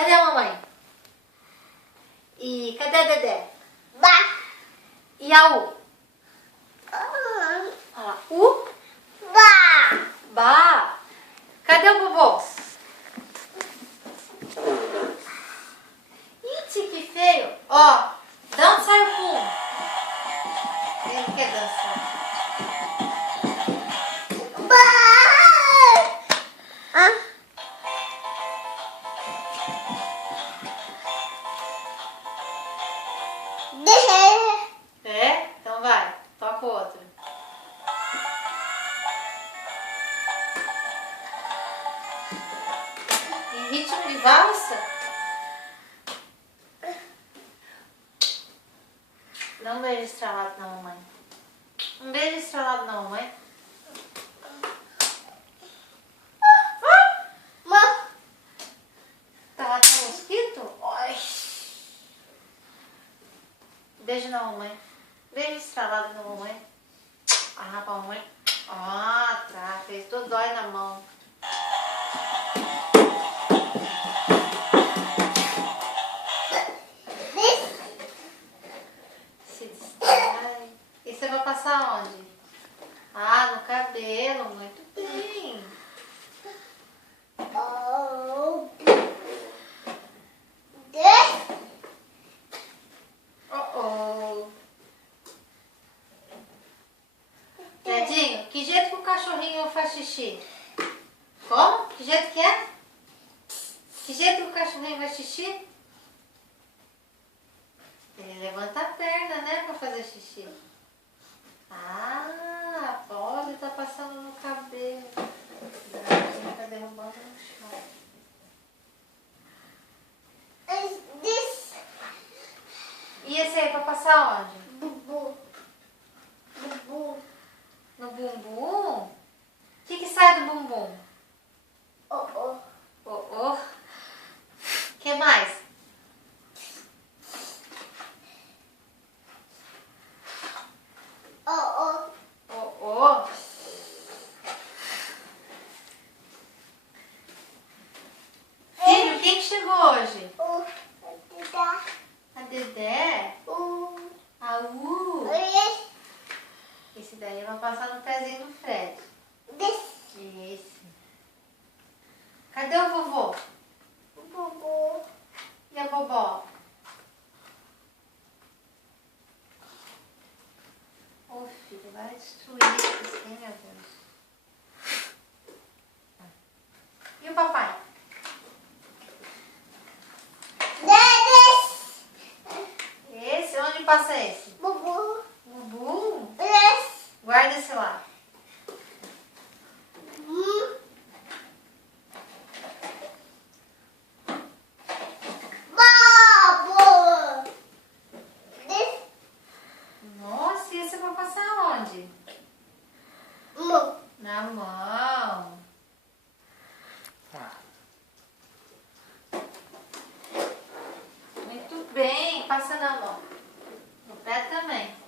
Cadê a mamãe? E cadê a Dedé? Ba. E a U? Olha lá. U? Ba. Ba. Cadê o Bobô? Ih, que feio. Ó, dança o pum. Ele quer dançar. Ba. Ah. De. É? Então vai. Toca o outro. Em ritmo de valsa? Dá um beijo estralado na mamãe. Um beijo estralado na mamãe. Ma. Tá matando mosquito? Ai. Beijo na mamãe. Beijo estralado na mamãe. Ah, pra mamãe. Ah, tá. Fez tudo dói na mão. Se distrai. E você vai passar onde? Ah, no cabelo. Muito bem. Oh. De. Oh, oh. Dedinho, que jeito que o cachorrinho faz xixi? Como? Que jeito que é? Que jeito que o cachorrinho faz xixi? Ele levanta a perna, né, pra fazer xixi. Ah, pode tá passando no cabelo. Ele tá derrubando no chão. This. E esse aí, pra passar onde? Bubu. Bubu. No bumbum? O que sai do bumbum? Oh, oh. Oh, oh. Que mais? Oh, oh. Oh, oh. Filho, quem que chegou hoje? Oh. Da. A Dedé? Oh. A U? Yes. Esse daí vai passar no pezinho do Fred. This. Esse. Cadê o vovô? Bubu. E a bobó? Ô filho, vai destruir isso assim, meu Deus. E o papai? This. Esse? Onde passa esse? Bubu. Bubu? Yes. Guarda esse lá. Babu. This. Nossa, e esse vai passar onde? Mu. Na mão. Muito bem, passa na mão. No pé também.